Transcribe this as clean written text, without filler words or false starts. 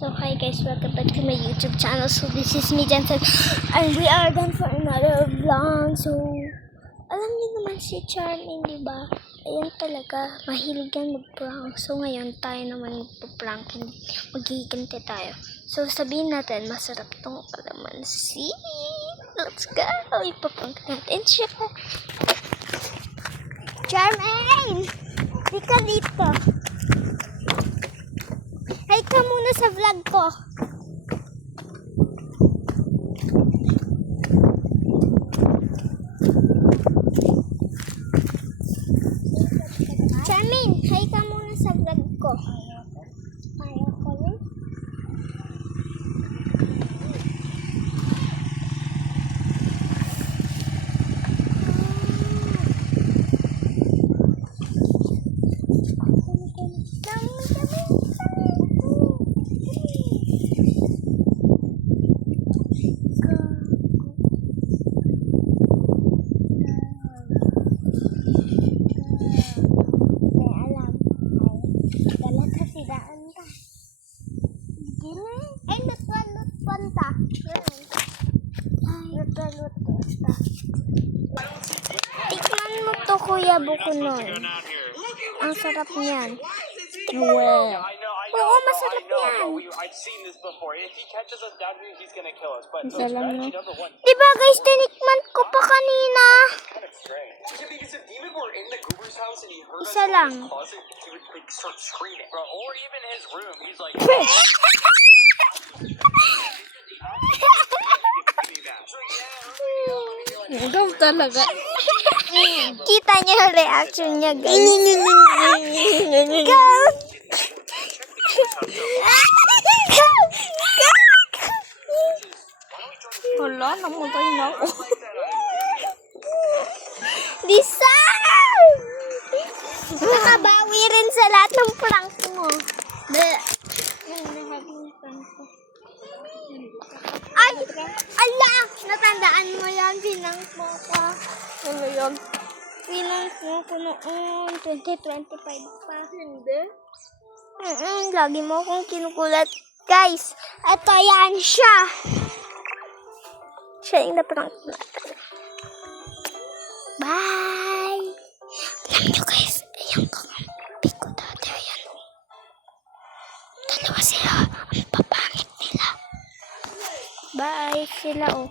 So hi guys, welcome back to my YouTube channel. So this is me, Jensen, and we are done for another vlog. So alam niyo naman si Charmaine, di ba? Ayan talaga, mahilig yan mag-prank. So ngayon tayo naman mag-prank, maghihiganti tayo. So sabihin natin, masarap tong kalamansi. Let's go! Ipaprank natin siya. Charmaine! Di ka dito. Hi ka muna sa vlog ko. Charmaine, hi ka muna sa vlog ko. Ayaw ko rin. Tikman mo to, Kuya Bukunon. Ang sarap niyan. Wow. Oo, masarap yan. Isa lang no. Diba guys, tinikman ko pa kanina. Isa lang. Ikaw talaga. Kita niyo yung reaction niya, guys. Go! Wala, namatay na ako. Lisa! Nakabawi rin sa lahat ng prank mo. Ay! Ala! Natandaan mo yan. Pinank mo ko. Ano yun? Pinank mo ko noon. 2025 pa. Hindi. Lagi mo akong kinukulat. Guys, eto yan siya. Siya yung naprank natin. Bye! Alam nyo guys, yung kakampi ko dati, ayan o. Dalawa sila, ang papangit nila. Bye sila o.